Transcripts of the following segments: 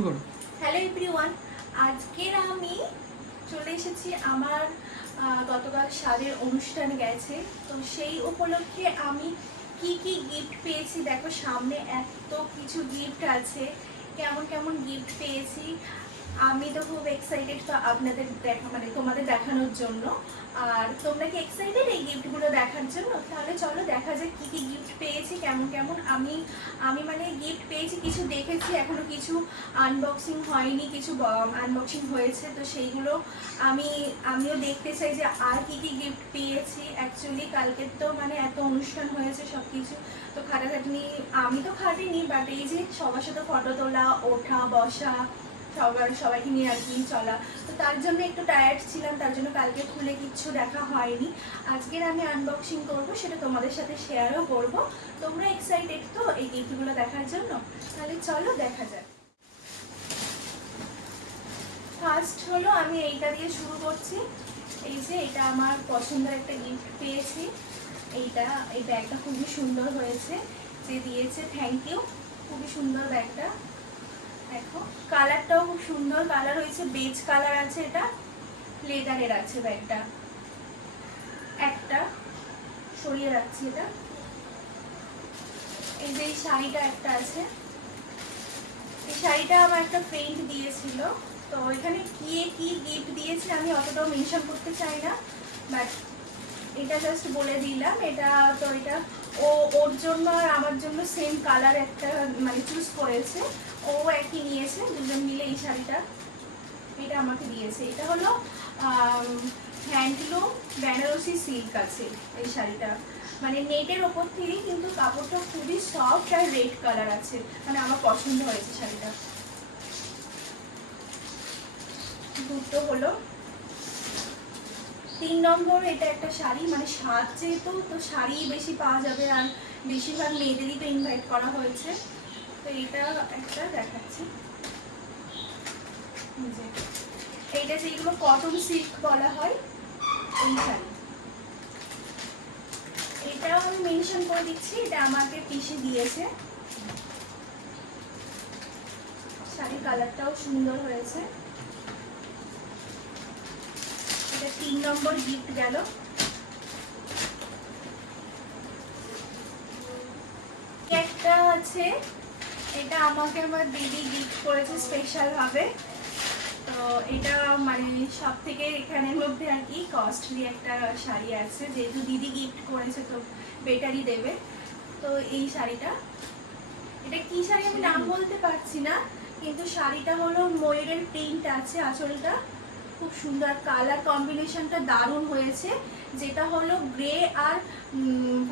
Hello everyone, আজকের আমি চলে এসেছি আমার গতকাল শাড়ির অনুষ্ঠানে গেছে, তো সেই উপলক্ষে আমি কি কি গিফট পেয়েছি দেখো। সামনে এত কিছু গিফট আছে, কেমন কেমন গিফট পেয়েছি। আমি তো খুব এক্সাইটেড তো আপনাদের তোমাদের দেখানোর জন্য। আর তোমরা কি এক্সাইটেড এই গিফটগুলো দেখার জন্য? তাহলে চলো দেখা যাক কি কি গিফট পেয়েছি, কেমন কেমন। আমি গিফট পেয়েছি, কিছু দেখেছি, এখনো কিছু আনবক্সিং হয়নি, কিছু আনবক্সিং হয়েছে, তো সেইগুলো আমিও দেখতে চাই যে আর কি কি গিফট পেয়েছি। অ্যাকচুয়ালি কালকে তো এত অনুষ্ঠান হয়েছে সব কিছু, তো খাটাখাটনি আমি তো খাটিনি, বাট এই যে সবার সাথে ফটো তোলা, ওঠা বসা, সবাইকে নিয়ে আর কি চলা, তো তার জন্য একটু টায়ার্ড ছিলাম, তার জন্য কালকে খুলে কিচ্ছু দেখা হয়নি। আজকের আমি আনবক্সিং করব, সেটা তোমাদের সাথে শেয়ারও করব। তোমরা এক্সাইটেড তো এই গিফটগুলো দেখার জন্য? তাহলে চলো দেখা যাক। ফার্স্ট হলো আমি এইটা দিয়ে শুরু করছি। এই যে এটা আমার পছন্দের একটা গিফট পেয়েছি। এই ব্যাগটা খুবই সুন্দর হয়েছে, যে দিয়েছে থ্যাংক ইউ। খুবই সুন্দর ব্যাগটা, দেখো কালারটাও খুব সুন্দর কালার হয়েছে, বেজ কালার আছে, এটা লেদারের আছে ব্যাগটা। একটা সরিয়ে রাখছি এটা। এই যে এই শাড়িটা একটা আছে, এই শাড়িটা আমার একটা ফ্রেন্ড দিয়েছিল, তো এখানে কি কি গিফট দিয়েছে আমি অতটাও মেনশন করতে চাই না, বাট এটা জাস্ট বলে দিলাম। এটা ওর জন্য আর আমার জন্য সেম কালার একটা চুজ করেছে, ও একই নিয়েছে, দুজন মিলে এই শাড়িটা এটা আমাকে দিয়েছে। এটা হলো হ্যান্ডলুম বেনারসি সিল্ক আছে এই শাড়িটা, নেটের ওপর থেকে, কিন্তু কাপড়টা খুবই সফট আর রেড কালার আছে, আমার পছন্দ হয়েছে শাড়িটা। দুটো হলো। 3 নম্বর এটা একটা শাড়ি, সাজ যেহেতু, তো শাড়ি বেশি পাওয়া যাবে, আর বেশিরভাগ মেয়েদেরই তো ইনভাইট করা হয়েছে, তো এটা একটা দেখাচ্ছি। এইটা যেগুলো কটন সিল্ক বলা হয়, এই শাড়ি, এটাও আমি মেনশন করে দিচ্ছি, এটা আমাকে পিসি দিয়েছে। শাড়ির কালারটাও সুন্দর হয়েছে। এটা 3 নম্বর গিফট গেল। একটা আছে, এটা আমাকে আমার দিদি গিফট করেছে স্পেশাল ভাবে, তো এটা সব থেকে এখানের মধ্যে আর কি কস্টলি একটা শাড়ি আছে, যেহেতু দিদি গিফট করেছে তো বেটারই দেবে। তো এই শাড়িটা, এটা কি শাড়ি আমি নাম বলতে পারছি না, কিন্তু শাড়িটা হলো ময়ূরের প্রিন্ট আছে, আঁচলটা খুব সুন্দর, কালার কম্বিনেশনটা দারুণ হয়েছে, যেটা হলো গ্রে আর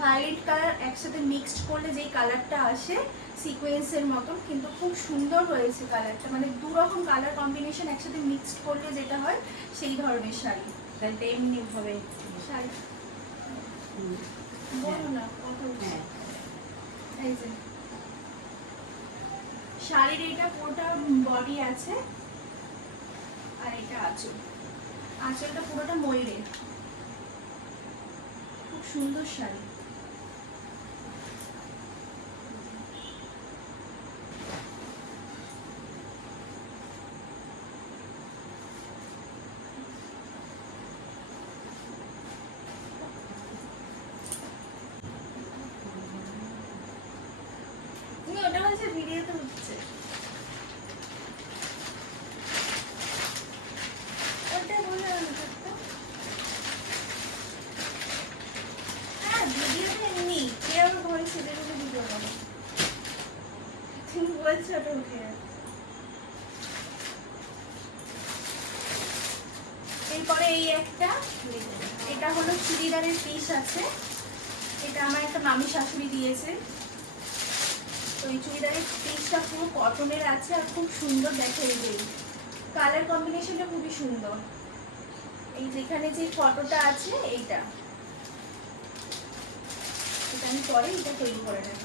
ভায়োলেট কালার একসাথে মিক্সড করলে যেই কালারটা আসে সিকোয়েন্সের মতন, কিন্তু খুব সুন্দর হয়েছে কালারটা, দু রকম কালার কম্বিনেশন একসাথে মিক্সড করলে যেটা হয় সেই ধরনের শাড়ি। এমনি ভাবে শাড়ি বলো না, এই যে শাড়ির এটা পুরোটা বডি আছে, আর এটা আঁচলটা পুরোটা ময়ূরের, খুব সুন্দর শাড়ি। ওটা হচ্ছে ভিডিওতে হচ্ছে, ওটা বলে হ্যাঁ ভিডিওতে এমনি কে আমার ঘরে ছেলে বলে ভিডিও করো, তুমি বলছো ওটা উঠে। এরপরে এই একটা, এটা হলো চুড়িদারের পিস আছে, এটা আমার একটা মামি শাশুড়ি দিয়েছে, তো এই চুড়িদারের পিসটা পুরো কটনের আছে আর খুব সুন্দর, দেখো এই যে কালার কম্বিনেশনটা খুবই সুন্দর। এই যেখানে যে ফটোটা আছে এইটা, এটা আমি পরে এটা তৈরি করে নেব।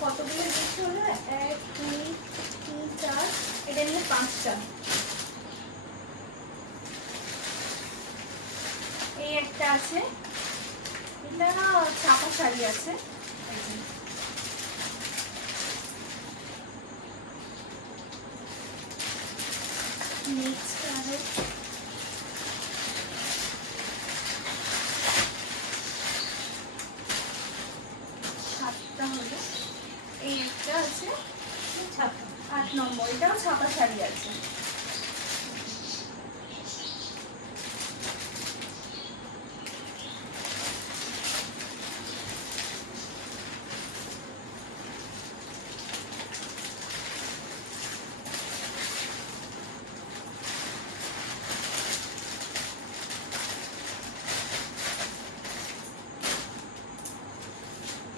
কতগুলো গিফট হলো, 1 2 3 4, এটা নিয়ে 5টা। এই একটা আছে, এটা ছাপা শাড়ি আছে, নেক্সট আরো সাতটা হলো। এই একটা আছে 8 নম্বর, এটাও ছাপা শাড়ি আছে।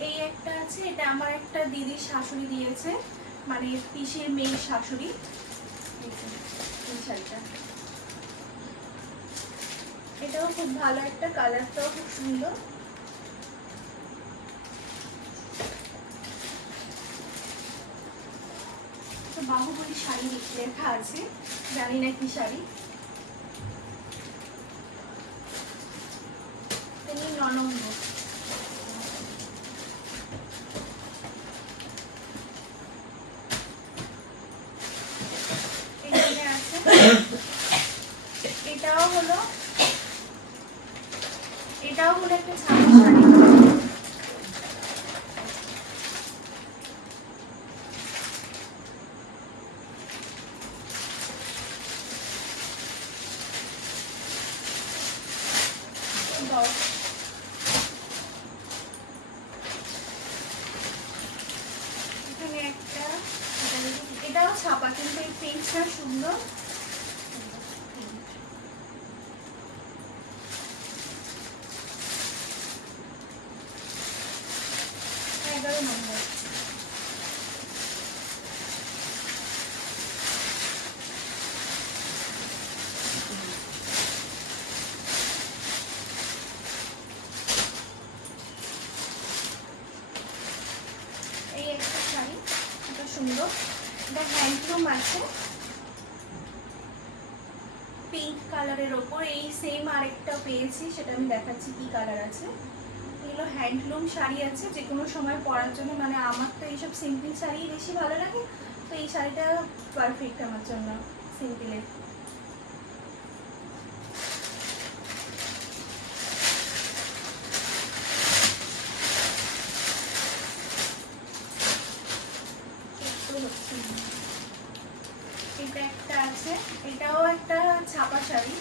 এই একটা আছে, এটা আমার একটা দিদির শাশুড়ি দিয়েছে, মানে পিসির মেয়ের শাশুড়ি। এই শাড়িটা, এটাও খুব ভালো একটা, কালারটাও খুব সুন্দর। বাহুবলী শাড়ি লেখা আছে, জানি না কি শাড়ি। তিনি ননন্দ। এটাও হলো একটা ছাপা শাড়ি। এখানে একটা, এটাও ছাপা কিন্তু এই পেজটা সুন্দর। 11 নম্বর। এই একটা শাড়ি, এটা সুন্দর, এটা হ্যান্ডলুম আছে পিঙ্ক কালারের ওপর। এই সেম আরেকটা পেয়েছি, সেটা আমি দেখাচ্ছি কি কালার আছে। এগুলো হ্যান্ডলুম শাড়ি আছে, যে কোনো সময় পরার জন্য, মানে আমার তো এইসব সিম্পল শাড়ি বেশি ভালো লাগে, তো এই শাড়িটা পারফেক্ট আমার জন্য সিম্পলের। এটা একটা আছে, এটাও একটা ছাপা শাড়ি।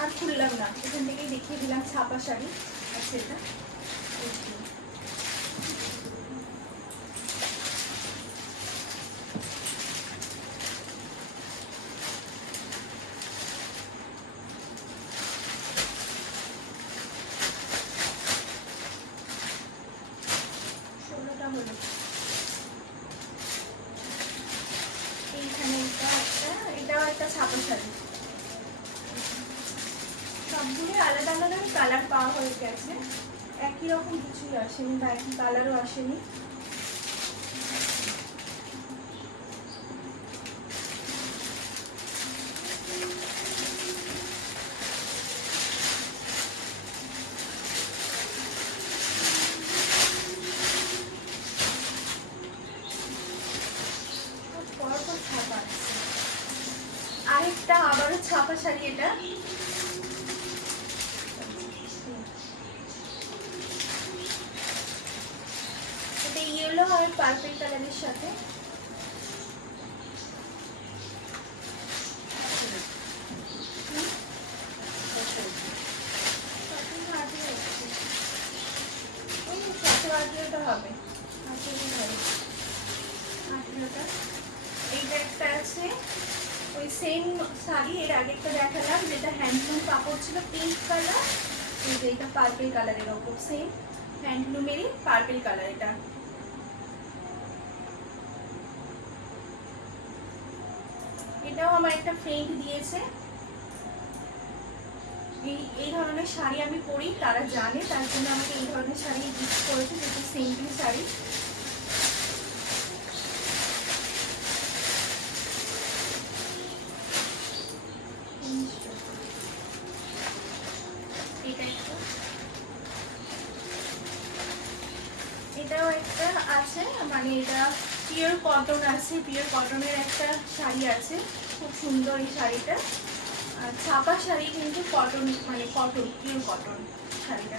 আর খুললাম না, এখান থেকেই দেখিয়ে দিলাম, ছাপা শাড়ি আছে এটা। এইখানে এটাও একটা ছাপা শাড়ি। সবগুলো আলাদা আলাদা কালার পাওয়া হয়ে গেছে, একই রকম কিছুই আসেনি বা একই কালারও আসেনি। আরেকটা আবারও ছাপা শাড়ি, এটা ইয়েলো আর পার্পল কালারের সাথে। হবে এইটা একটা আছে, ওই সেম শাড়ি, এর আগেরটা দেখালাম যেটা হ্যান্ডলুম কাপড় ছিল পিঙ্ক কালার, এই যে এটা পার্পল কালারের ওপর, সেম হ্যান্ডলুমেরই পার্পল কালার। এটা এটাও আমার একটা ফ্রেন্ড দিয়েছে। এই ধরনের শাড়ি আমি পরি, তারা জানে, তার জন্য আমাকে এই ধরনের শাড়ি গিফট করেছে, যেটা সিম্পল শাড়ি। এটাও একটা আছে, মানে এটা পিওর কটন আছে, পিওর কটনের একটা শাড়ি আছে, খুব সুন্দর এই শাড়িটা। আর ছাপা শাড়ি কিন্তু কটন, মানে কটন, পিওর কটন শাড়িটা,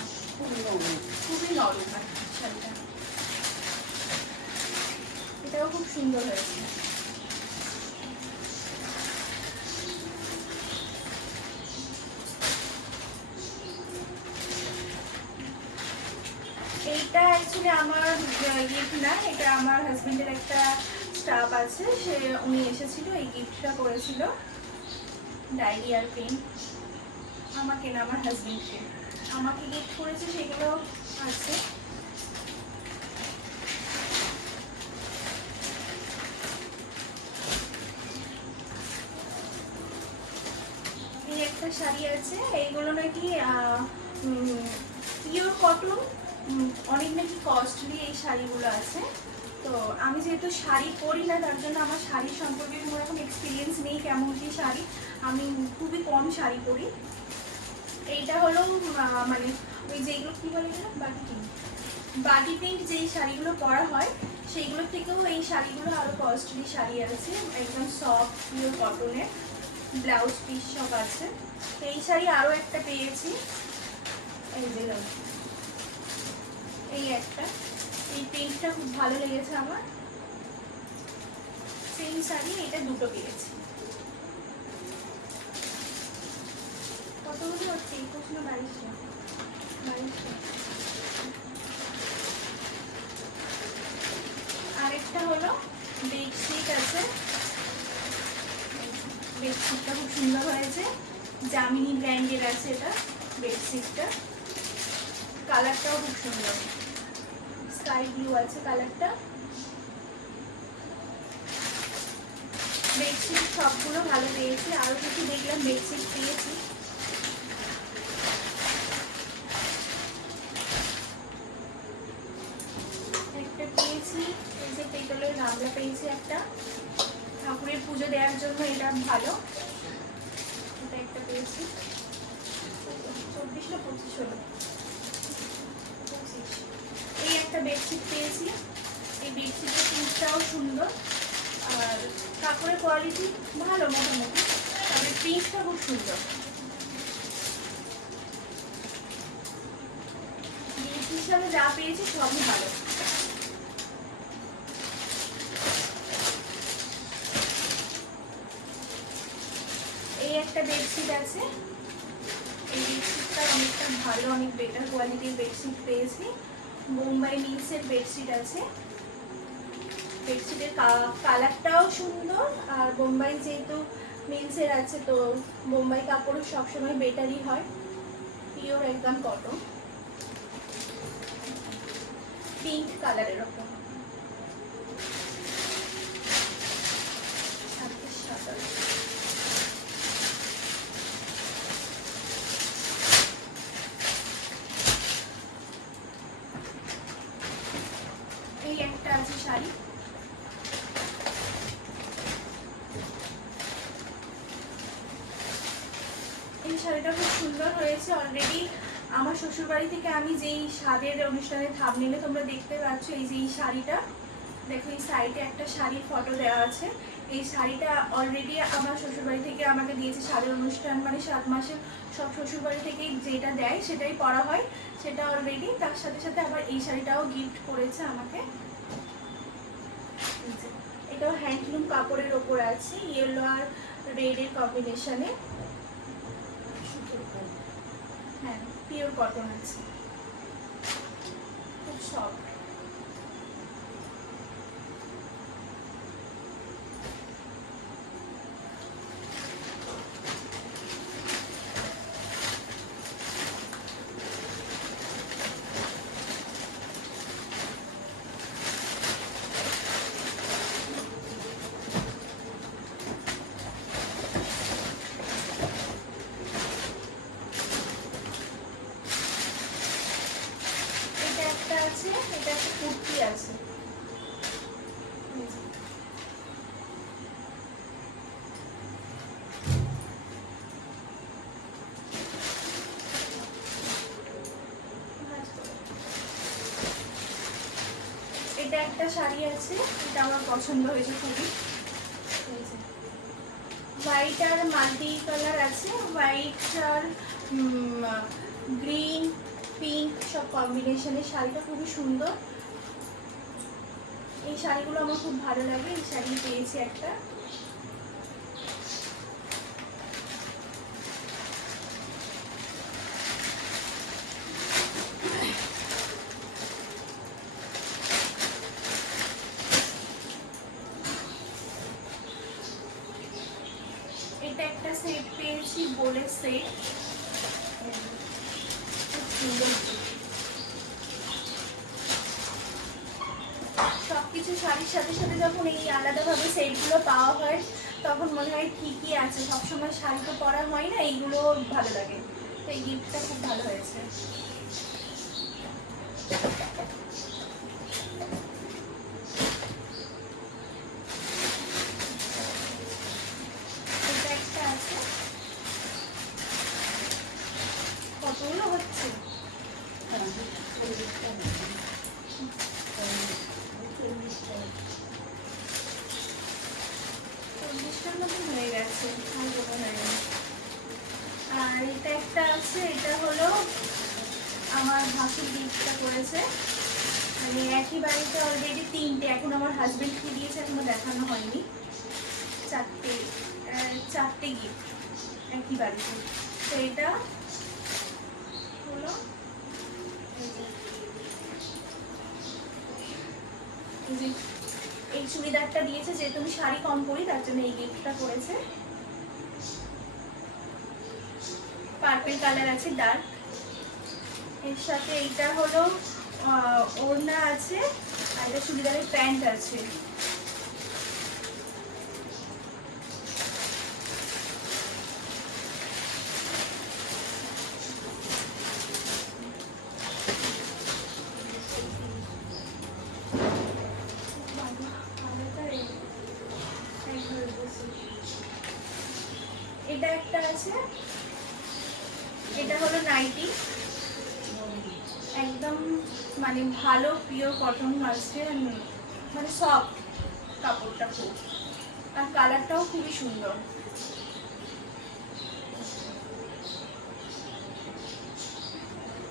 খুবই নরম শাড়িটা। এটাও খুব সুন্দর হয়েছে। এইটা অ্যাকচুয়ালি আমার গিফট না, এটা আমার হাজবেন্ডের একটা স্টাফ আছে, উনি এসেছিল, এই গিফটটা করেছিল। ডায়েরি আর পেন, আমাকে না, আমার হাজবেন্ডকে, আমাকে গিফট করেছে, সেগুলো আছে। এই একটা শাড়ি আছে, এইগুলো নাকি পিওর কটন, অনেক নাকি কস্টলি এই শাড়িগুলো আছে। তো আমি যেহেতু শাড়ি পরি না, তার জন্য আমার শাড়ি সম্পর্কে কোনো রকম এক্সপিরিয়েন্স নেই, কেমন কি শাড়ি, আমি খুবই কম শাড়ি পরি। এইটা হলো মানে ওই যেগুলো কী বলে না, বাটি প্রিন্ট, বাটি প্রিন্ট যেই শাড়িগুলো পরা হয় সেইগুলোর থেকেও এই শাড়িগুলো আরও কস্টলি শাড়ি আছে, একদম সফট পিওর কটনের, ব্লাউজ পিস সব আছে। এই শাড়ি আরও একটা পেয়েছি, এই যে এই একটা, এই প্রিন্টটা খুব ভালো লেগেছে আমার। সেম শাড়ি, এটা দুটো পেয়েছি। কতগুলো হচ্ছে? 21 না 22টা? 22টা। আরেকটা হলো বেডশিট আছে, বেডশিটটা খুব সুন্দর হয়েছে, জামিনী ব্র্যান্ডের আছে এটা বেডশিটটা, কালারটাও খুব সুন্দর, স্কাই ব্লু আছে কালারটা। বেডশিট সবগুলো ভালো পেয়েছি, আরও কিছু দেখলাম বেডশিট পেয়েছি। একটা পেয়েছি, এই যে পেতলের গামলা পেয়েছি একটা, ঠাকুরের পুজো দেওয়ার জন্য এটা ভালো, এটা একটা পেয়েছি। 24 না 25 হলো, 25। এই একটা বেডশিট পেয়েছি, এই বেডশিটের প্রিন্টটাও সুন্দর, আর কাপড়ের কোয়ালিটি ভালো মোটামুটি, তবে প্রিন্টটা খুব সুন্দর। গিফট হিসাবে যা পেয়েছি সবই ভালো। এই একটা বেডশিট আছে, এই বেডশিটটা অনেকটা ভালো, অনেক বেটার কোয়ালিটির বেডশিট পেয়েছি, বোম্বাই মিলসের বেডশিট আছে। বেডশিটের কালারটাও সুন্দর, আর বোম্বাই যেহেতু মিলসের আছে, তো বোম্বাই কাপড় সবসময় বেটারই হয়, পিওর একদম কটন, পিঙ্ক কালারের ওপর। এই একটা আছে শাড়ি, এই শাড়িটা খুব সুন্দর হয়েছে। অলরেডি আমার শ্বশুরবাড়ি থেকে আমি যেই স্বাদের অনুষ্ঠানে থাম্বনেইলে তোমরা দেখতে পাচ্ছ, এই যে এই শাড়িটা দেখো, এই সাইডে একটা শাড়ির ফটো দেওয়া আছে, এই শাড়িটা অলরেডি আমার শ্বশুরবাড়ি থেকে আমাকে দিয়েছে স্বাদের অনুষ্ঠান, মানে 7 মাসের সব শ্বশুরবাড়ি থেকে যেটা দেয় সেটাই পরা হয়, সেটা অলরেডি, তার সাথে সাথে আবার এই শাড়িটাও গিফট করেছে আমাকে। এটাও হ্যান্ডলুম কাপড়ের ওপর আছে, ইয়েলো আর রেডের কম্বিনেশনে, হ্যাঁ পিওর কটন আছে, খুব সফট। আছে, এটা একটা কুর্তি আছে, এটা একটা শাড়ি আছে, এটা আমার পছন্দ হয়েছে খুবই। হোয়াইট আর মাল্টি কালার আছে, হোয়াইট আর গ্রিন পিঙ্ক সব কম্বিনেশনের শাড়িটা খুবই সুন্দর। এই শাড়িগুলো আমার খুব ভালো লাগে। এই শাড়ি পেয়েছি একটা। এটা একটা সেট পেয়েছি, বোলের সেট, খুব সুন্দর। সবকিছু শাড়ির সাথে সাথে যখন এই আলাদাভাবে সেটগুলো পাওয়া হয় তখন মনে হয় কি কি আছে, সবসময় শাড়ি তো পরা হয় না, এইগুলো ভালো লাগে। তো এই গিফটটা খুব ভালো হয়েছে। এটা একটা আছে, কতগুলো হচ্ছে, 40টার মতন হয়ে গেছে, আর বোধ হয়নি। আর এটা একটা আছে, এটা হলো আমার ভাসুর গিফটটা করেছে, মানে একই বাড়িতে অলরেডি 3টে, এখন আমার হাজবেন্ডকে দিয়েছে, এখনো দেখানো হয়নি। 4টে গিফট একই বাড়িতে। তো এটা হলো এই চুড়িদারটা দিয়েছে, যেহেতু আমি শাড়ি কম পরি তার জন্য এই গিফটটা করেছে। পার্পল কালার আছে ডার্ক, এর সাথে এইটা হলো ওড়না আছে, আর এটা চুড়িদারের প্যান্ট আছে। এটা একটা আছে, এটা হলো নাইটি, একদম মানে ভালো পিওর কটন আসছে, মানে সফট কাপড়টা খুব, আর কালারটাও খুবই সুন্দর।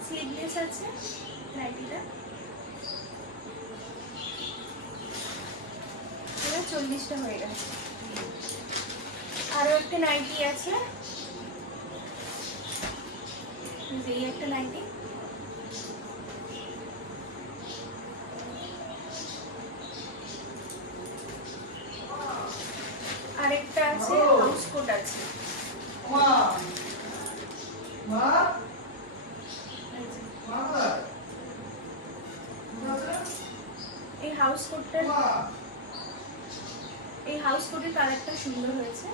স্লিভলেস আছে নাইটিটা। এটা 40টা হয়ে গেছে। আরো একটা নাইটি আছে, এই একটা নাইটি। আরেকটা আছে, হাউস কোট আছে। এই হাউস কোটের কালারটা সুন্দর হয়েছে।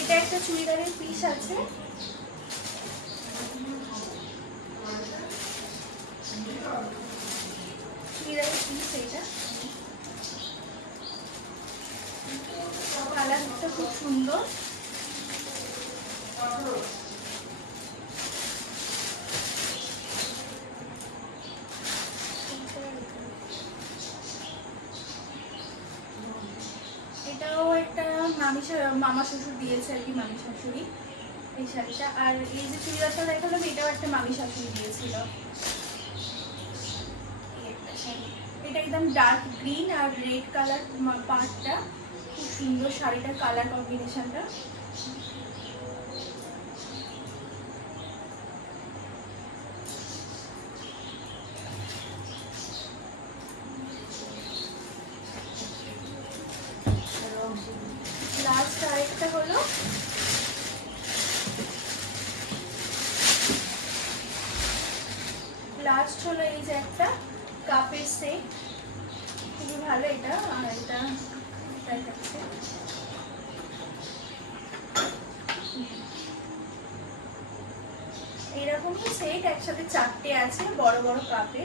এটা একটা চুড়িদারের পিস আছে, চুড়িদারের পিস। এটা কালারটা খুব সুন্দর। এটাও একটা মামা শ্বশুর দিয়েছে আর কি, মামি শাশুড়ি এই শাড়িটা। আর এই যে চুড়িদারটা দেখালাম এটাও একটা মামি শাশুড়ি দিয়েছিল। এটা একদম ডার্ক গ্রিন আর রেড কালার পার্টটা, খুব সুন্দর শাড়িটার কালার কম্বিনেশনটা। লাস্ট আরেকটা হলো এই যে একটা কাপের সেট, খুবই ভালো এটা। আর এটা দেখাচ্ছে, এরকমই সেট, একসাথে 4টে আছে বড় বড় কাপে।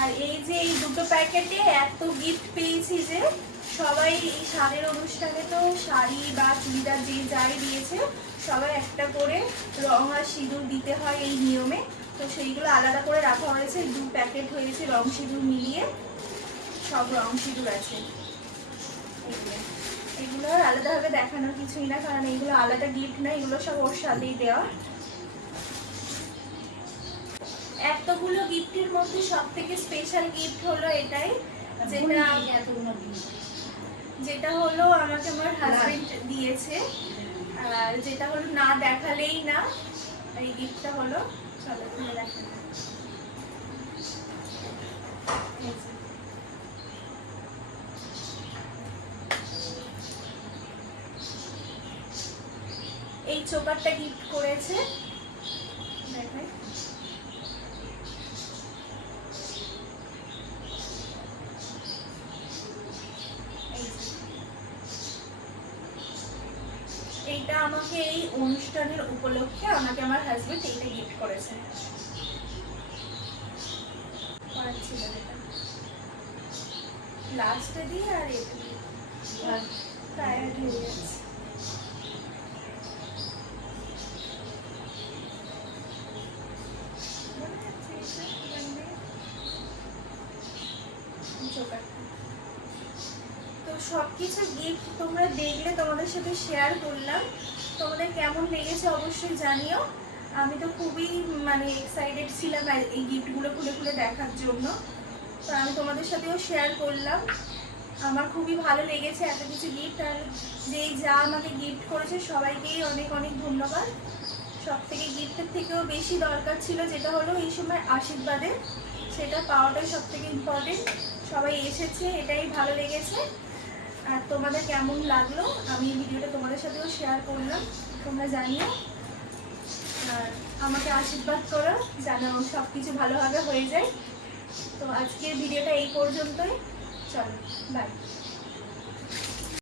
আর এই যে এই দুটো প্যাকেটে এত গিফট পেয়েছি যে সবাই এই শাড়ির অনুষ্ঠানে তো শাড়ি বা চুড়িদার যে যাই দিয়েছে সবাই একটা করে রং আর সিঁদুর দিতে হয় এই নিয়মে। তো সেইগুলো আলাদা করে রাখা হয়েছে, 2 প্যাকেট হয়েছে রং সিঁদুর মিলিয়ে, সব রং সিঁদুর আছে। এগুলো আর আলাদাভাবে দেখানোর কিছুই না, কারণ এইগুলো আলাদা গিফট না, এগুলো সব ওর সাথেই দেওয়া। এতগুলো গিফটের মধ্যে সব থেকে স্পেশাল গিফট হলো এটাই, যেটা হলো আমাকে আমার হাজবেন্ড দিয়েছে, আর যেটা হলো না দেখালেই না। এই গিফটটা হলো, চলো খুলে দেখেন। এই চোকারটা গিফট করেছে, দেখেন। এইটা আমাকে এই অনুষ্ঠানের উপলক্ষে আমাকে আমার হাজবেন্ড এইটা গিফট করেছে। লাস্টে দিয়ে আর এটা দিয়ে টায়ার্ড হয়ে যাচ্ছে। তো সবকিছু গিফট তোমরা দেখলে, তোমাদের সাথে শেয়ার করলাম, তোমাদের কেমন লেগেছে অবশ্যই জানিও। আমি তো খুবই এক্সাইটেড ছিলাম এই গিফটগুলো খুলে খুলে দেখার জন্য, তো আমি তোমাদের সাথেও শেয়ার করলাম। আমার খুবই ভালো লেগেছে এত কিছু গিফট, আর যেই যা আমাকে গিফট করেছে সবাইকেই অনেক অনেক ধন্যবাদ। সব থেকে গিফটের থেকেও বেশি দরকার ছিল যেটা হলো এই সময় আশীর্বাদের, সেটা পাওয়াটাই সব থেকে ইম্পর্টেন্ট। সবাই এসেছে, এটাই ভালো লেগেছে। আর তোমাদের কেমন লাগলো আমি এই ভিডিওটা তোমাদের সাথেও শেয়ার করলাম, তোমরা জানিও। আর আমাকে আশীর্বাদ করো যেন সব কিছু ভালোভাবে হয়ে যায়। তো আজকের ভিডিওটা এই পর্যন্তই, চলো বাই।